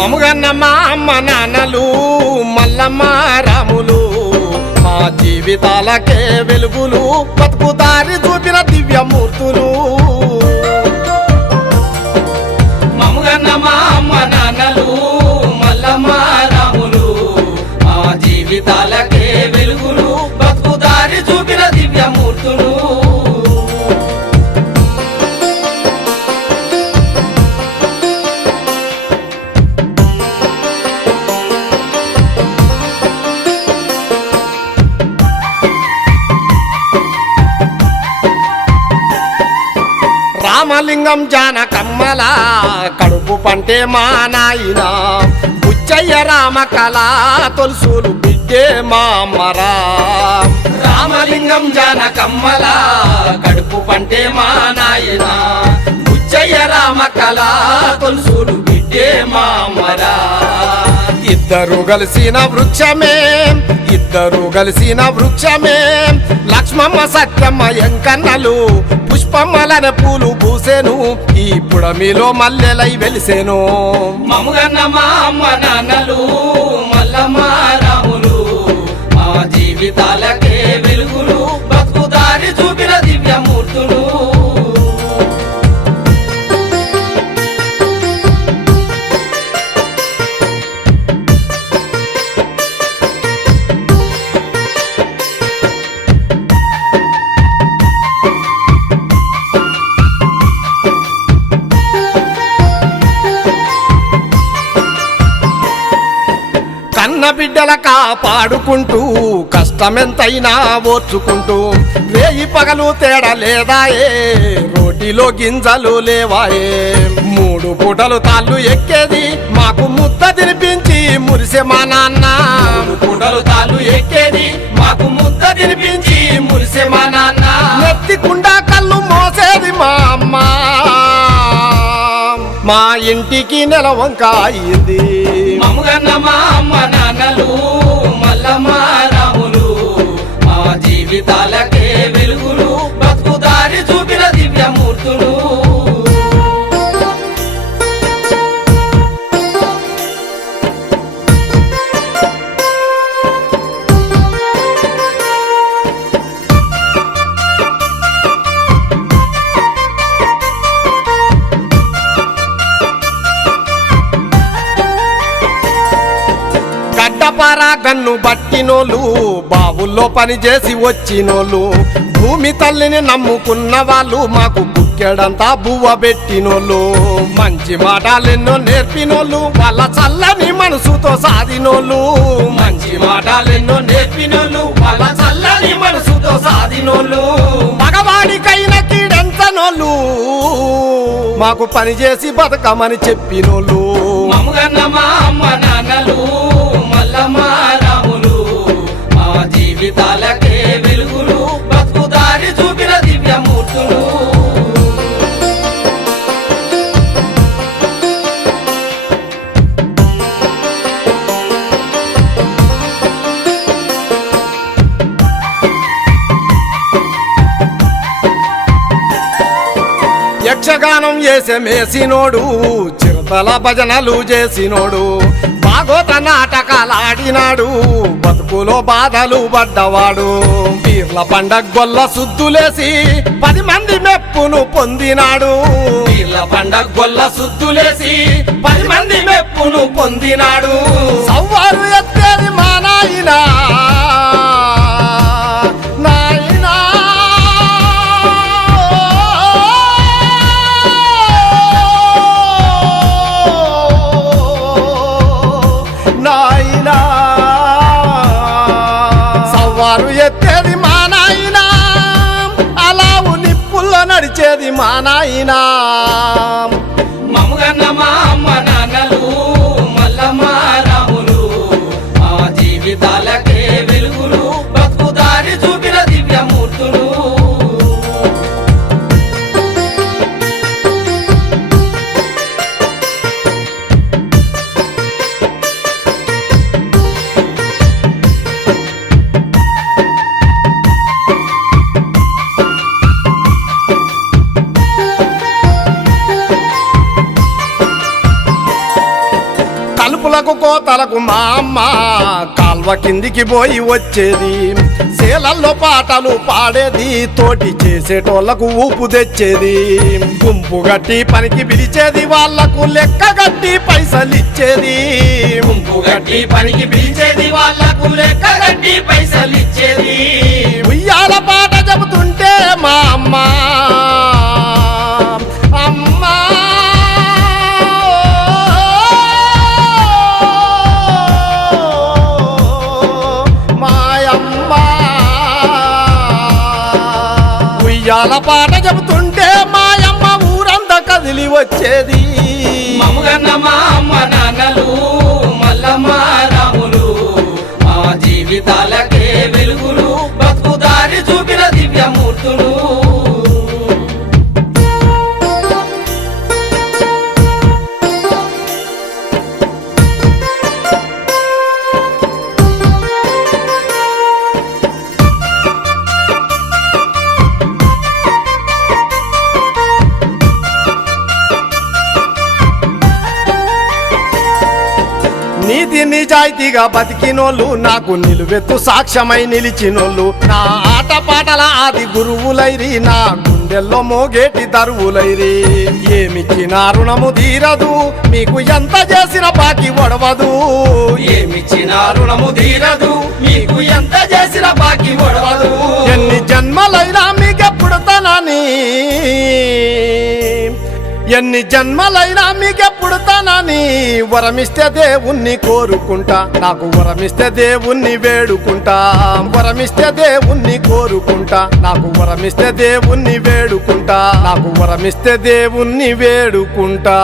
మముగన్న మా అమ్మ నాన్నలు మల్లమ్మ రాములు మా జీవితాలకే వెలుగులు బతుకు దారి చూపిన దివ్యమూర్తులు మముగన్న మా అమ్మ నాన్నలు మల్లమ్మ రాములు మా జీవితాలకే వెలుగులు బతుకు దారి చూపిన దివ్యమూర్తులు రామలింగం జానకమ్మల కడుపు పంటే మా నాయన బుచ్చయ్య రామకళ తొలుసులు బిడ్డే మా అమ్మరా రామలింగం జానకమ్మల కడుపు పంటే మా నాయన బుచ్చయ్య రామకళ తొలుసులు బిడ్డే మా అమ్మరా ఇద్దరు కలిసిన వృక్షమే లక్ష్మమ్మ సత్యమ్మ ఎంకన్నలు పుష్పమ్మలన పూలు పూసేను ఈ పుడమిలో మల్లెలై వెలిసేను మముగన్న మా అమ్మ నాన్నలు మల్లమ్మ రాములు మా జీవితాలకే వెలుగులు బతుకు దారి చూపిన దివ్యమూర్తులు కన్న బిడ్డల కాపాడుకుంటూ కష్టమెంతైనా ఓర్చుకుంటూ రేయి పగలు తేడా లేదాయే రోటిలో గింజలు లేవాయే 3 పూటలు తాళ్ళు ఎక్కేది మాకు ముద్ద తినిపించి మురిసే మా నాన్న 3 పూటలు తాళ్ళు ఎక్కేది మాకు ముద్ద తినిపించి మురిసే మా నాన్న నెత్తికుండా కళ్ళు మోసేది మా అమ్మ మా ఇంటికి నెలవంక అయింది మముగన్న మా అమ్మ నాన్నలు మల్లమ్మ రాములు మా జీవితాలకే వెలుగులు బతుకు దారి చూపిన దివ్యమూర్తులు గన్ను బట్టినోళ్ళు బావుల్లో పని చేసి వచ్చినోళ్ళు భూమి తల్లిని నమ్ముకున్న వాళ్ళు మాకు బుక్కెడంతా బువ్వ పెట్టినోళ్ళు మంచి మాటలెన్నో నేర్పినోళ్ళు వాళ్ళ చల్లని మనసుతో సాధినోళ్ళు మంచి మాటలెన్నో నేర్పినోళ్ళు వాళ్ళ చల్లని మనసుతో సాధినోళ్ళు మగవాడికైన కీడెంతనోళ్ళు మాకు పని చేసి బతకమని చెప్పినోళ్ళు మముగన్న మా అమ్మ నాన్నలు మల్లమ్మ రాములు మా జీవితాలకే వెలుగులు బతుకు దారి చూపిన దివ్యమూర్తులు యక్షగానం చేసే మేసినోడు చిరుతల భజనలు చేసినోడు భాగవత నాటకాలాడినాడు బతుకులో బాధలు పడ్డవాడు పీర్ల పండగ గొల్ల సుద్దులేసి 10 మంది మెప్పును పొందినాడు పీర్ల పండగ గొల్ల సుద్దులేసి 10 మంది మెప్పును పొందినాడు సవ్వారు ఎత్తేది మా నాయనా ఎత్తేది మా నాయనా అలావు నిప్పుల్లో నడిచేది మా నాయనా మముగన్న మా అమ్మ నాన్నలు మల్లమ్మ రాములు మా జీవితాలకే వెలుగులు బతుకు దారి చూపిన దివ్యమూర్తులు కోతలకు కోతలకు మా అమ్మ కాల్వ కిందికి పోయి వచ్చేది సేలల్లో పాటలు పాడేది తోటి చేసేటోళ్లకు ఊపు తెచ్చేది గుంపు గట్టి పనికి పిలిచేది వాళ్లకు లెక్క గట్టి పైసలు ఇచ్చేది గుంపు గట్టి పనికి పిలిచేది వాళ్ళకు లెక్క గట్టి పైసలు ఇచ్చేది ఉయ్యాల పాట చెబుతుంటే మా అమ్మ అమ్మా మాయమ్మ ఉయ్యాల పాట చెబుతుంటే మాయమ్మ ఊరంతా కదిలి వచ్చేది మముగన్న మా అమ్మ నాన్నలు మల్లమ్మ రాములు మా జీవితాలకే వెలుగులు బతుకు దారి చూపిన దివ్యమూర్తులు నీతి నిజాయితీగా బతికినోళ్ళు నాకు నిలువెత్తు సాక్ష్యమై నిలిచినోళ్ళు నా ఆట పాటల ఆది గురువులైరి నా గుండెల్లో మోగేటి దరువులైరి ఏమిచ్చిన రుణము తీరదు మీకు ఎంత చేసిన బాకి ఒడవదు ఏమిచ్చిన రుణము తీరదు మీకు ఎంత చేసిన బాకి ఒడవదు ఎన్ని జన్మలైనా మీకెప్పుడుతానని ఎన్ని జన్మలైనా మీకెప్పుడుతానని వరమిస్తే దేవుణ్ణి కోరుకుంటా నాకు వరమిస్తే దేవుణ్ణి వేడుకుంటా వరమిస్తే దేవుణ్ణి కోరుకుంటా నాకు వరమిస్తే దేవుణ్ణి వేడుకుంటా నాకు వరమిస్తే దేవుణ్ణి వేడుకుంటా